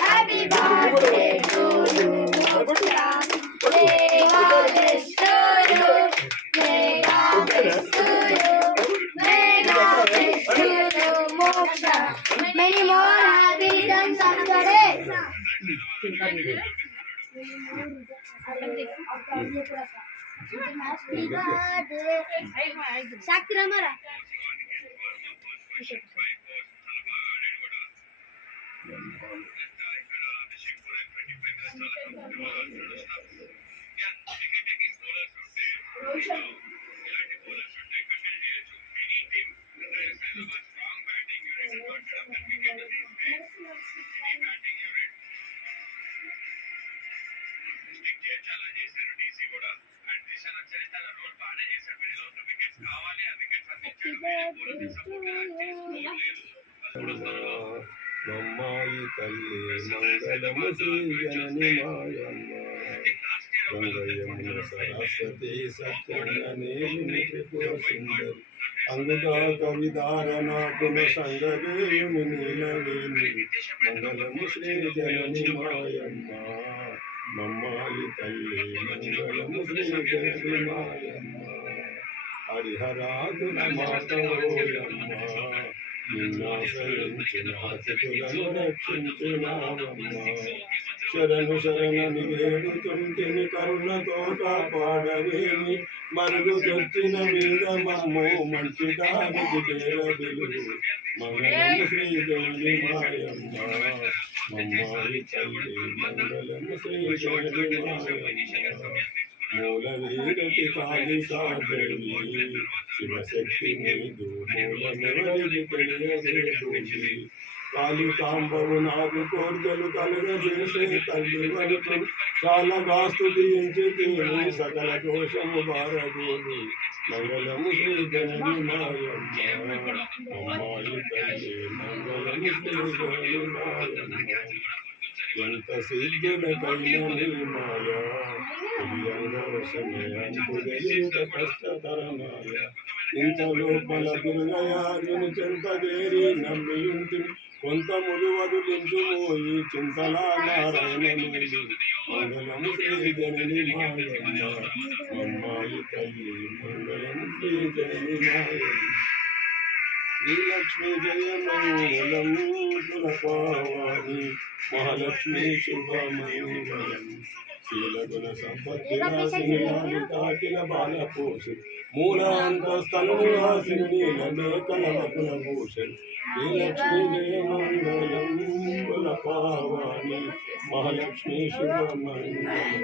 Happy birthday to you Many more happy returns of the. Happy birthday. Sakti Ramara. Abhishek Rohit Sharma మమ్మాయి తల్లి మంగళము శ్రీ జనని మాయమ్మ గంగయ్యమ్మ సరస్వతి సత్యంగనేమి త్రిపుర సుందరి అంగగా కవిదారణ గుణ సంగదేయుని నీలవేణి మంగళము శ్రీ జనని మాయమ్మ మమ్మాయి తల్లి మంగళము శ్రీ జనని మాయమ్మ హరిహరాదుల శరణు శరణని వేడుతుంటిని కరుణతో కాపాడవేమి మరుగు చొచ్చిన మీద మమ్ము మంచి దానికి చేరదిలు మంగళము శ్రీదేవి మాయమ్మ మమ్మాయి తల్లి మంగళము శ్రీదేవి మాయమ్మ మూల వీరటి కాళి సాదేవి శివశక్తి నీదు మూలమెవరికి తెలియజేది కాళికాంబవు నాకు కోర్గలు కలగజేసే తల్లి వరకు చాలా గాస్తుతించి తీరు సకల దోషము బారగోలు మంగళము శ్రీ జనని మాయమ్మ అమ్మాయి తల్లి మంగళము శ్రీ జనని మాయమ్మ ఎంత సిద్ధుడకైన నీ మాయ వశమే అంతుగలిత కష్టతరమాయ ఇంత లోపల దుర్గయారుని చెంతదేరి నమ్మియుంటి కొంత ములువదులించుము ఈ చింతలా నారాయణ నీలి మంగళము శ్రీ జనని మాయమ్మ అమ్మాయి తల్లి మంగళము శ్రీ జనని మాయమ్మ శ్రీలక్ష్మి జయమంగళం సురపావాణి మహాలక్ష్మి శుభమంగళం శీలగుణ సంపత్తి రాసిని కాకిల బాల పోషి మూలాంతస్థలు నివాసిని నీలమేకల వకుల భూషణ్ శ్రీలక్ష్మి జయమంగళం కులపావాణి మహాలక్ష్మి శుభమంగళం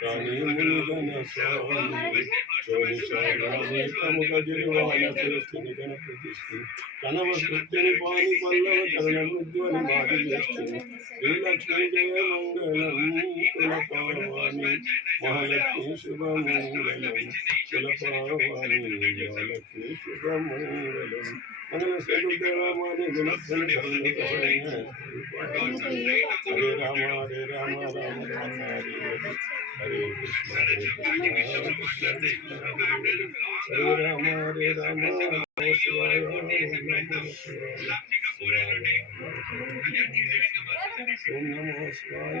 మంగళం పావాణి మహాలక్ష్మి శుభమంగళం వాణీశానుత ధీమని శరణగిరి మా రాణి మునిగన స్వామి చోరి శాలి ప్రముఖ జిరువాల శ్రేష్ఠుని గణ ప్రతిష్ఠి కనవ సృష్టిని పాని పల్లవ చరణ మృద్వని బాధి చేస్తుంది శ్రీలక్ష్మీ జయ మంగళం కులపావాణి మహాలక్ష్మి శుభమంగళం కులపావాణి మహాలక్ష్మి శుభమంగళం మంగళ శ్రీదేవమాని గుణస్థల హరే రామ హరే రామ రామ రామ హరే హరే హరే కృష్ణ హరే కృష్ణ కృష్ణ కృష్ణ హరే హరే హరే రామ హరే రామ నమో శివాయ నమో శివాయ శివాయ ఓం నమో శివాయ